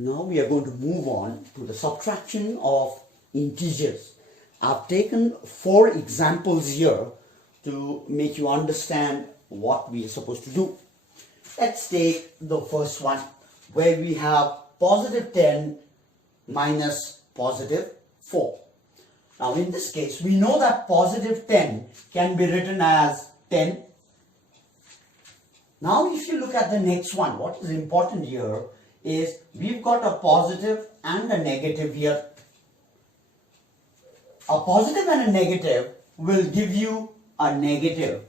Now we are going to move on to the subtraction of integers. I've taken 4 examples here to make you understand what we are supposed to do. Let's take the first one where we have positive 10 minus positive 4. Now in this case we know that positive 10 can be written as 10. Now if you look at the next one, what is important here is we've got a positive and a negative here. A positive and a negative will give you a negative.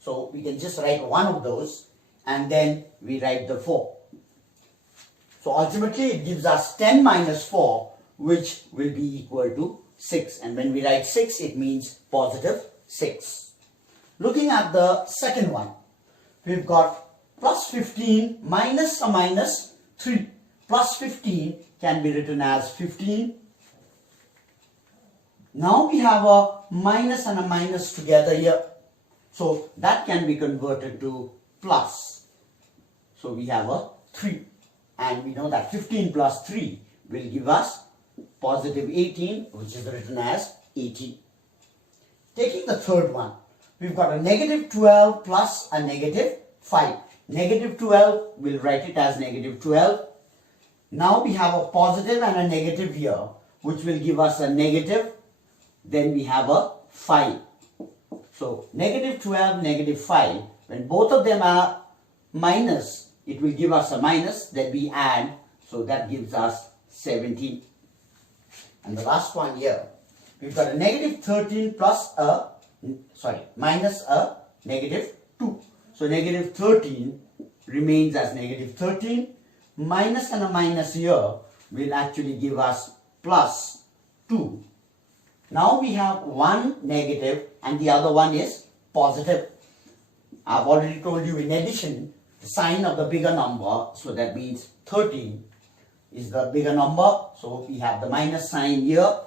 So we can just write one of those and then we write the 4. So ultimately it gives us 10 minus 4, which will be equal to 6. And when we write 6, it means positive 6. Looking at the second one, we've got plus 15 minus a minus 3. Plus 15 can be written as 15. Now we have a minus and a minus together here. So that can be converted to plus. So we have a 3. And we know that 15 plus 3 will give us positive 18, which is written as 18. Taking the third one, we've got a negative 12 plus a negative 5. Negative 12, we'll write it as negative 12. Now we have a positive and a negative here, which will give us a negative. Then we have a 5. So negative 12, negative 5, when both of them are minus, it will give us a minus. Then we add, so that gives us 17. And the last one here, we've got a negative 13 plus a, minus a negative 2. So negative 13 remains as negative 13. Minus and a minus here will actually give us plus 2. Now we have one negative and the other one is positive. I've already told you in addition the sign of the bigger number, so that means 13 is the bigger number. So we have the minus sign here.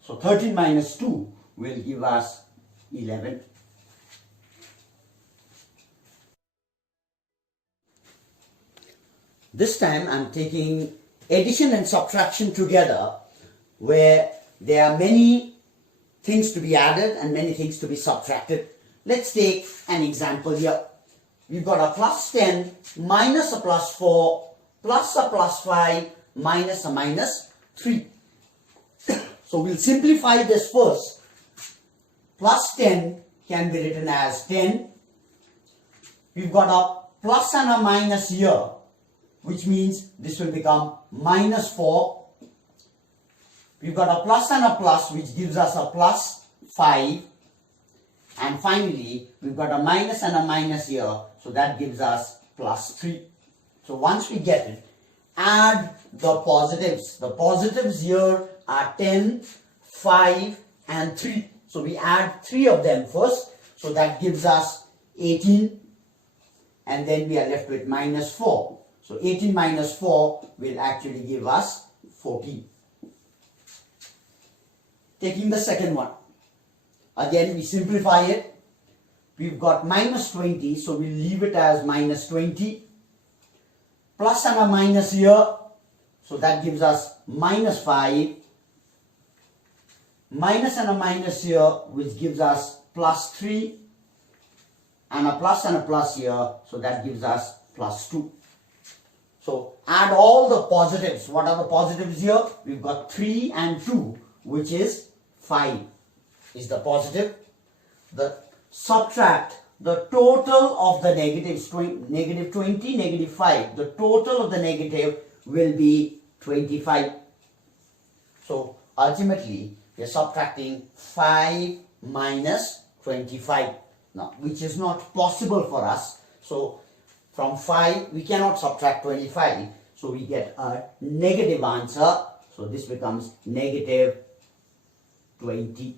So 13 minus 2 will give us 11. This time I'm taking addition and subtraction together, where there are many things to be added and many things to be subtracted. Let's take an example here. We've got a plus 10 minus a plus 4 plus a plus 5 minus a minus 3. So we'll simplify this first. Plus 10 can be written as 10. We've got a plus and a minus here, which means this will become minus 4. We've got a plus and a plus, which gives us a plus 5. And finally, we've got a minus and a minus here, so that gives us plus 3. So once we get it, add the positives. The positives here are 10, 5 and 3. So we add 3 of them first, so that gives us 18. And then we are left with minus 4. So 18 minus 4 will actually give us 14. Taking the second one. Again, we simplify it. We've got minus 20, so we'll leave it as minus 20. Plus and a minus here, so that gives us minus 5. Minus and a minus here, which gives us plus 3. And a plus here, so that gives us plus 2. So add all the positives. What are the positives here? We've got 3 and 2, which is 5 is the positive. The subtract the total of the negatives, negative 20, negative 5. The total of the negative will be 25. So ultimately we are subtracting 5 minus 25. Now, which is not possible for us. So from 5, we cannot subtract 25. So we get a negative answer. So this becomes negative 20.